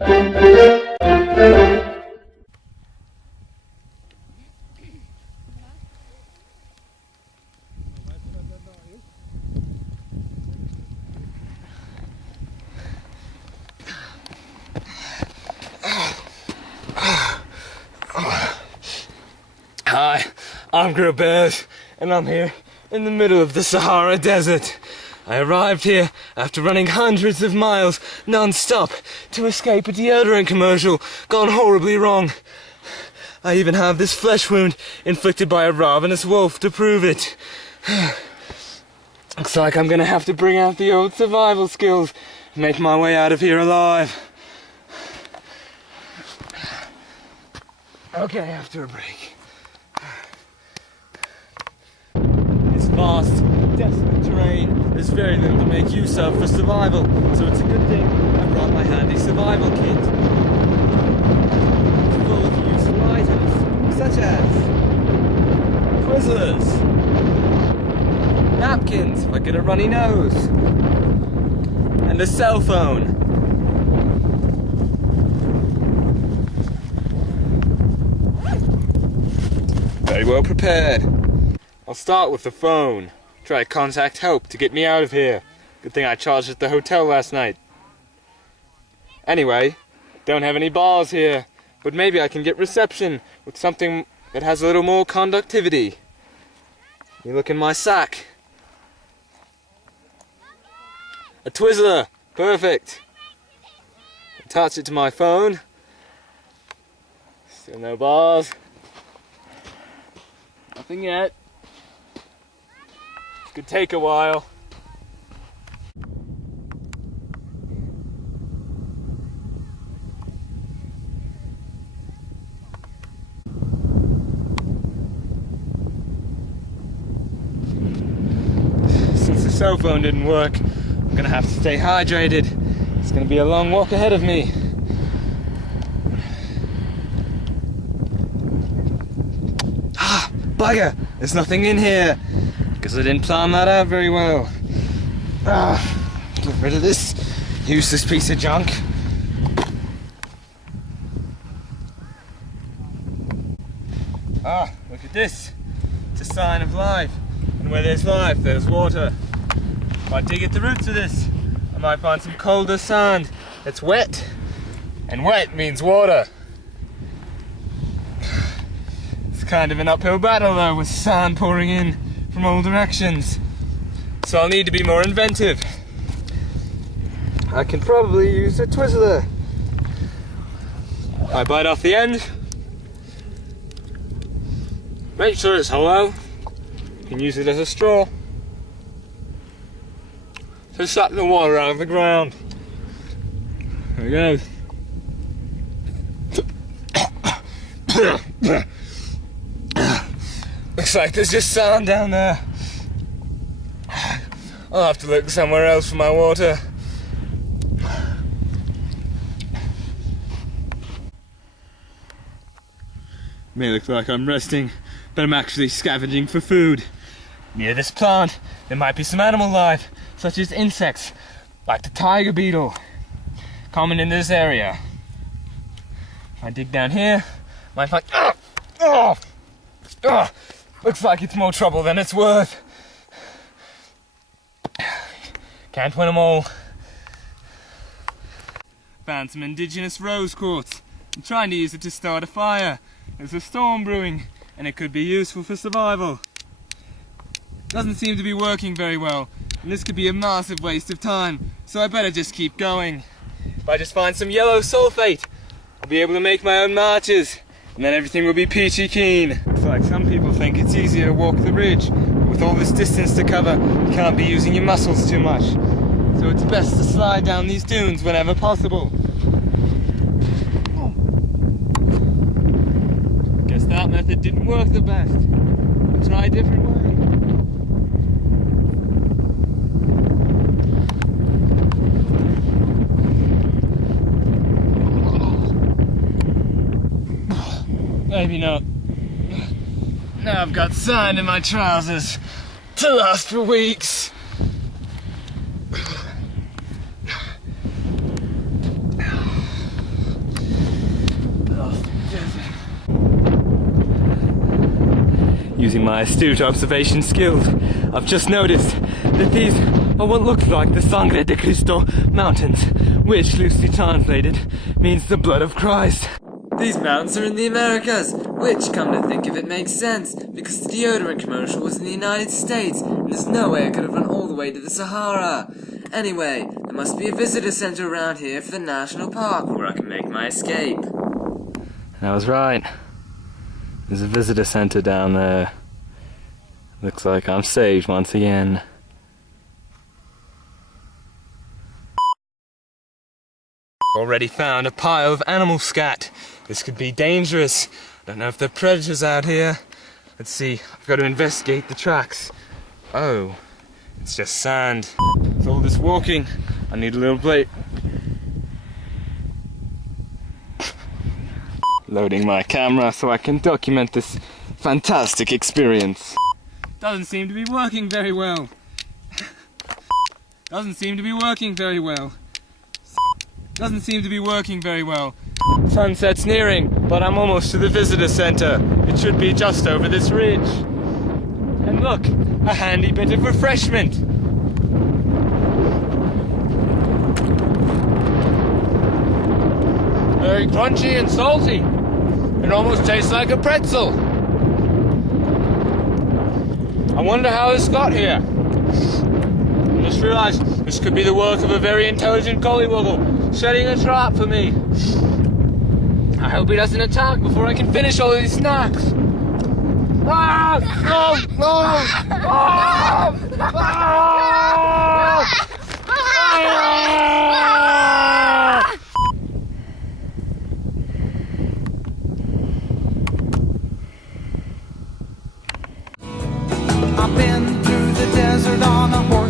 Hi, I'm Grylled Bears, and I'm here in the middle of the Sahara Desert. I arrived here after running hundreds of miles non-stop to escape a deodorant commercial gone horribly wrong. I even have this flesh wound inflicted by a ravenous wolf to prove it. Looks like I'm gonna have to bring out the old survival skills and make my way out of here alive. Okay, after a break. It's vast, desolate terrain. There's very little to make use of for survival, so it's a good thing I brought my handy survival kit. It's full of useful items, such as Twizzlers, napkins if I get a runny nose, and a cell phone. Very well prepared. I'll start with the phone. Try to contact help to get me out of here. Good thing I charged at the hotel last night. Anyway, don't have any bars here, but maybe I can get reception with something that has a little more conductivity. You look in my sack. A Twizzler, perfect. Attach it to my phone. Still no bars. Nothing yet. This could take a while. Since the cell phone didn't work, I'm gonna have to stay hydrated. It's gonna be a long walk ahead of me. Bugger! There's nothing in here, because I didn't plan that out very well. Get rid of this useless piece of junk. Look at this. It's a sign of life. And where there's life, there's water. If I dig at the roots of this, I might find some colder sand that's wet. And wet means water. Kind of an uphill battle though, with sand pouring in from all directions. So I'll need to be more inventive. I can probably use a Twizzler. I bite off the end. Make sure it's hollow. You can use it as a straw to suck the water out of the ground. There we go. Looks like there's just sand down there. I'll have to look somewhere else for my water. May look like I'm resting, but I'm actually scavenging for food. Near this plant, there might be some animal life, such as insects, like the tiger beetle, common in this area. If I dig down here, I might find... Looks like it's more trouble than it's worth. Can't win them all. Found some indigenous rose quartz. I'm trying to use it to start a fire. There's a storm brewing, and it could be useful for survival. Doesn't seem to be working very well, and this could be a massive waste of time, so I better just keep going. If I just find some yellow sulfate, I'll be able to make my own matches, and then everything will be peachy keen. Looks like some people think it's easier to walk the ridge, but with all this distance to cover, you can't be using your muscles too much. So it's best to slide down these dunes whenever possible. Guess that method didn't work the best. We'll try a different way. Maybe not. Now I've got sand in my trousers to last for weeks. Using my astute observation skills, I've just noticed that these are what looks like the Sangre de Cristo mountains, which, loosely translated, means the blood of Christ. These mountains are in the Americas, which, come to think of it, makes sense, because the deodorant commercial was in the United States, and there's no way I could have run all the way to the Sahara. Anyway, there must be a visitor center around here for the national park where I can make my escape. I was right. There's a visitor center down there. Looks like I'm saved once again. Already found a pile of animal scat. This could be dangerous. Don't know if there are predators out here. Let's see, I've got to investigate the tracks. Oh, it's just sand. With all this walking, I need a little plate. Loading my camera so I can document this fantastic experience. Doesn't seem to be working very well. Doesn't seem to be working very well. Doesn't seem to be working very well. Sunset's nearing, but I'm almost to the visitor center. It should be just over this ridge. And look, a handy bit of refreshment. Very crunchy and salty. It almost tastes like a pretzel. I wonder how this got here. I just realized this could be the work of a very intelligent collywoggle setting a trap for me. I hope he doesn't attack before I can finish all of these snacks. Ah! No! No! Ah! Ah! I've been through the desert on a horse.